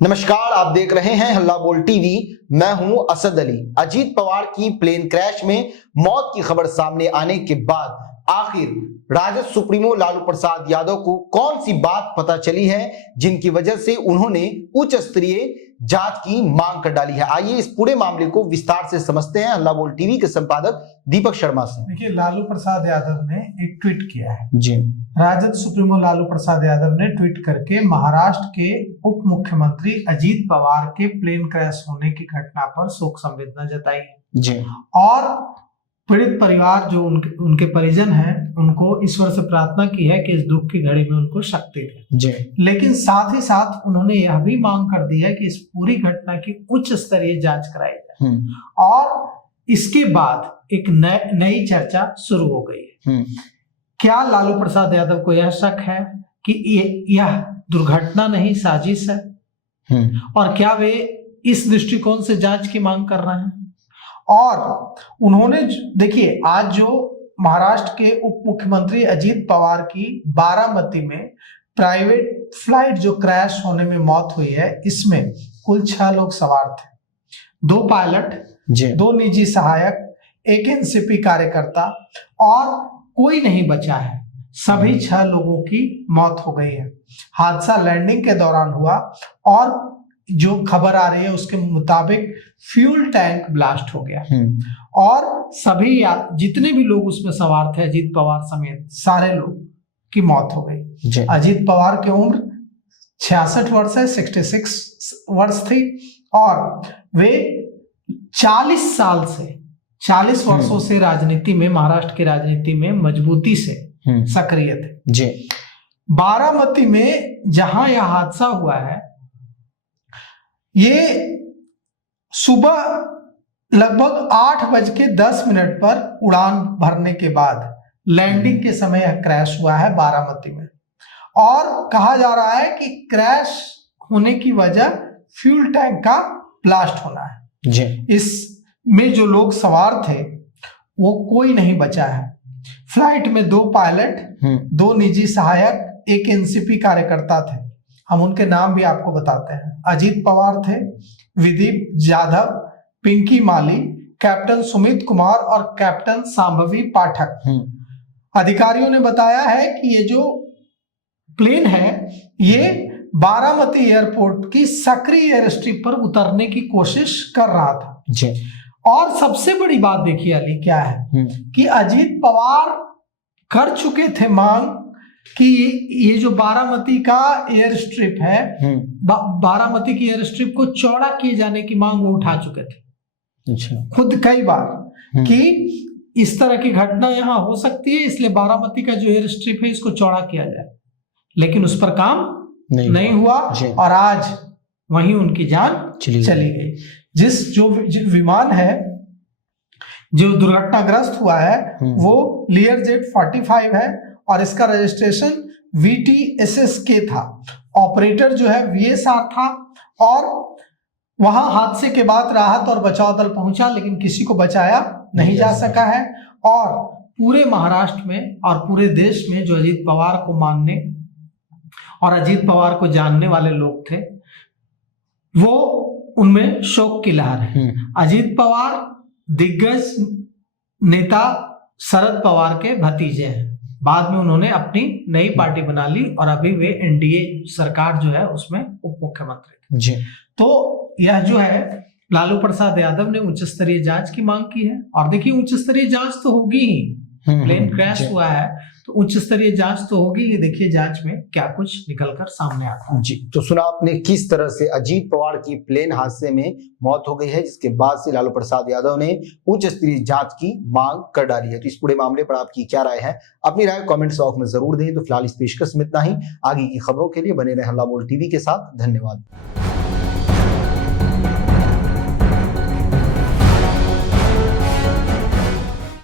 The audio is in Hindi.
नमस्कार, आप देख रहे हैं हल्ला बोल टीवी। मैं हूं असद अली। अजीत पवार की प्लेन क्रैश में मौत की खबर सामने आने के बाद आखिर राजद सुप्रीमो लालू प्रसाद यादव को कौन सी बात पता चली है जिनकी वजह से उन्होंने उच्च स्तरीय जांच की मांग कर डाली है। आइए इस पूरे मामले को विस्तार से समझते हैं हल्ला बोल टीवी के संपादक दीपक शर्मा से। देखिए, लालू प्रसाद यादव ने एक ट्वीट किया है जी। राजद सुप्रीमो लालू प्रसाद यादव ने ट्वीट करके महाराष्ट्र के उप मुख्यमंत्री अजीत पवार के प्लेन क्रैश होने की घटना पर शोक संवेदना जताई है जी। और पीड़ित परिवार जो उनके परिजन हैं उनको ईश्वर से प्रार्थना की है कि इस दुख की घड़ी में उनको शक्ति दे जी। लेकिन साथ ही साथ उन्होंने यह भी मांग कर दी है कि इस पूरी घटना की उच्च स्तरीय जांच कराई जाए और इसके बाद एक नई चर्चा शुरू हो गई है। क्या लालू प्रसाद यादव को यह शक है कि यह दुर्घटना नहीं साजिश है और क्या वे इस दृष्टिकोण से जांच की मांग कर रहे हैं? और उन्होंने देखिए, आज जो महाराष्ट्र के उप मुख्यमंत्री अजीत पवार की बारामती में प्राइवेट फ्लाइट जो क्रैश होने में मौत हुई है, इसमें कुल 6 लोग सवार थे। 2 पायलट, 2 निजी सहायक, 1 एनसीपी कार्यकर्ता और कोई नहीं बचा है। सभी 6 लोगों की मौत हो गई है। हादसा लैंडिंग के दौरान हुआ और जो खबर आ रही है उसके मुताबिक फ्यूल टैंक ब्लास्ट हो गया और सभी जितने भी लोग उसमें सवार थे, अजीत पवार समेत सारे लोग की मौत हो गई। अजीत पवार की उम्र 66 वर्ष है, 66 वर्ष थी और वे 40 वर्षों से राजनीति में, महाराष्ट्र की राजनीति में मजबूती से सक्रिय थे। जी। बारामती में जहां यह हादसा हुआ है, ये सुबह लगभग 8:10 पर उड़ान भरने के बाद लैंडिंग के समय यह क्रैश हुआ है बारामती में और कहा जा रहा है कि क्रैश होने की वजह फ्यूल टैंक का ब्लास्ट होना है। जी। इसमें जो लोग सवार थे वो कोई नहीं बचा है। फ्लाइट में 2 पायलट, 2 निजी सहायक, 1 एनसीपी कार्यकर्ता थे। हम उनके नाम भी आपको बताते हैं। अजीत पवार थे, विदीप जाधव, पिंकी माली, कैप्टन सुमित कुमार और कैप्टन सांभवी पाठक। अधिकारियों ने बताया है कि ये जो प्लेन है ये बारामती एयरपोर्ट की सक्रिय एयर स्ट्रिप पर उतरने की कोशिश कर रहा था। जी। और सबसे बड़ी बात देखिए अली क्या है कि अजीत पवार कर चुके थे मांग कि ये जो बारामती का एयर स्ट्रिप है, बारामती की एयर स्ट्रिप को चौड़ा किए जाने की मांग वो उठा चुके थे। अच्छा। खुद कई बार कि इस तरह की घटना यहाँ हो सकती है, इसलिए बारामती का जो एयर स्ट्रिप है इसको चौड़ा किया जाए, लेकिन उस पर काम नहीं हुआ और आज वहीं उनकी जान चली गई। जो विमान है जो दुर्घटनाग्रस्त हुआ है वो लियर जेट 45 है और इसका रजिस्ट्रेशन VTSSK था। ऑपरेटर जो है VSR था और वहां हादसे के बाद राहत और बचाव दल पहुंचा, लेकिन किसी को बचाया नहीं जा सका है। और पूरे महाराष्ट्र में और पूरे देश में जो अजीत पवार को मानने और अजीत पवार को जानने वाले लोग थे, वो उनमें शोक की लहर है। अजीत पवार दिग्गज नेता शरद पवार के भतीजे हैं। बाद में उन्होंने अपनी नई पार्टी बना ली और अभी वे एनडीए सरकार जो है उसमें उप मुख्यमंत्री थे। तो यह जो है लालू प्रसाद यादव ने उच्च स्तरीय जांच की मांग की है और देखिए उच्च स्तरीय जांच तो होगी ही। प्लेन क्रैश हुआ है तो उच्च स्तरीय जांच तो होगी ही। देखिए जांच में क्या कुछ निकलकर सामने आता है। जी। तो सुना आपने किस तरह से अजीत पवार की प्लेन हादसे में मौत हो गई है, जिसके बाद से लालू प्रसाद यादव ने उच्च स्तरीय जांच की मांग कर डाली है। तो इस पूरे मामले पर आपकी क्या राय है? अपनी राय कमेंट्स बॉक्स में जरूर दें। तो फिलहाल इस पेशकश में इतना ही। आगे की खबरों के लिए बने रहे हल्ला बोल टीवी के साथ। धन्यवाद।